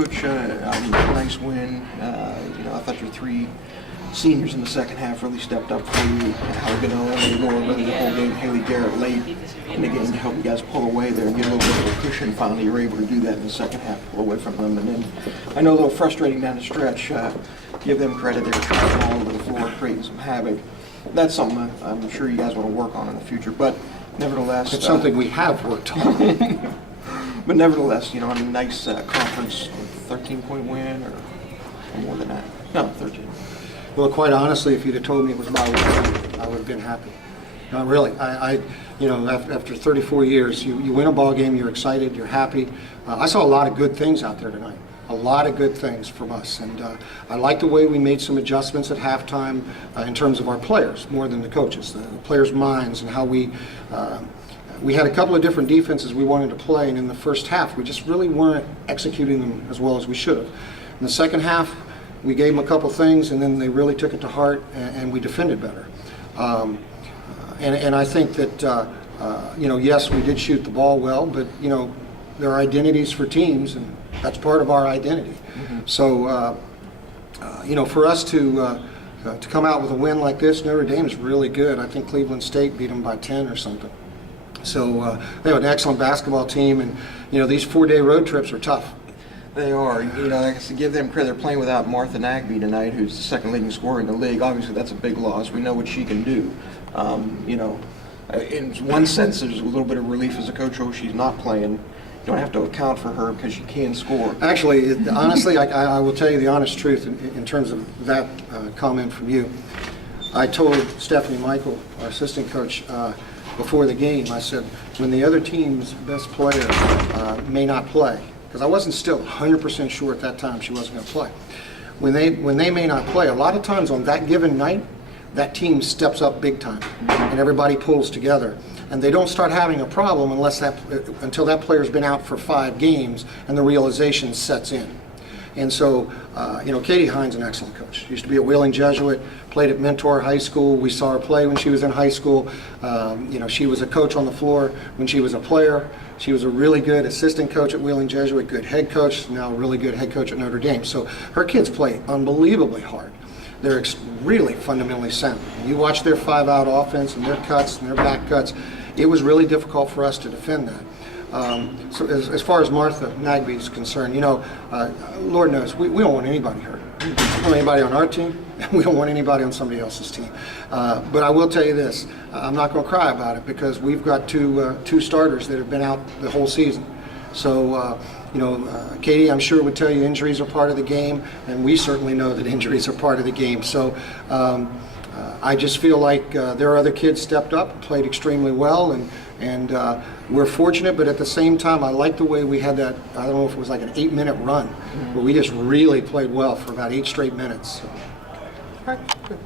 Coach, nice win. I thought your three seniors in the second half really stepped up for you. Alabama, Laura, really the whole game. Haley Garrett late in the game to help you guys pull away there and get a little bit of a cushion. Finally, you were able to do that in the second half, pull away from them. And then I know a little frustrating down the stretch. Give them credit. They were traveling all over the floor, creating some havoc. That's something I'm sure you guys want to work on in the future. But nevertheless, it's something we have worked on. But nevertheless, a nice conference 13-point win or more than that. No, 13. Well, quite honestly, if you'd have told me it was my win, I would have been happy. No, really. After 34 years, you win a ball game, you're excited, you're happy. I saw a lot of good things out there tonight. A lot of good things from us, and I like the way we made some adjustments at halftime in terms of our players, more than the coaches, the players' minds, and how we had a couple of different defenses we wanted to play, and in the first half, we just really weren't executing them as well as we should have. In the second half, we gave them a couple things, and then they really took it to heart, and we defended better. And I think that, yes, we did shoot the ball well, but, there are identities for teams, and that's part of our identity. Mm-hmm. So, for us to come out with a win like this, Notre Dame is really good. I think Cleveland State beat them by 10 or something. So they have an excellent basketball team, and, these 4-day road trips are tough. They are. I guess to give them credit, they're playing without Martha Nagby tonight, who's the second leading scorer in the league. Obviously, that's a big loss. We know what she can do. In one sense, there's a little bit of relief as a coach. Oh, she's not playing. You don't have to account for her because she can score. Actually, honestly, I will tell you the honest truth in terms of that comment from you. I told Stephanie Michael, our assistant coach, before the game, I said, when the other team's best player may not play, because I wasn't still 100% sure at that time she wasn't going to play. When they may not play, a lot of times on that given night, that team steps up big time, and everybody pulls together. And they don't start having a problem until that player's been out for 5 games and the realization sets in. And so, Katie Hines is an excellent coach. Used to be at Wheeling Jesuit, played at Mentor High School. We saw her play when she was in high school. She was a coach on the floor when she was a player. She was a really good assistant coach at Wheeling Jesuit, good head coach, now a really good head coach at Notre Dame. So her kids play unbelievably hard. They're really fundamentally sound. You watch their 5-out offense and their cuts and their back cuts, it was really difficult for us to defend that. So as far as Martha Nagby is concerned, Lord knows, we don't want anybody hurt. We don't want anybody on our team. We don't want anybody on somebody else's team. But I will tell you this, I'm not going to cry about it because we've got two starters that have been out the whole season. So, Katie, I'm sure, would tell you injuries are part of the game, and we certainly know that injuries are part of the game. So I just feel like there are other kids stepped up, played extremely well, and we're fortunate, but at the same time, I like the way we had that, I don't know if it was like an 8-minute run, where we just really played well for about 8 straight minutes. So. All right, good.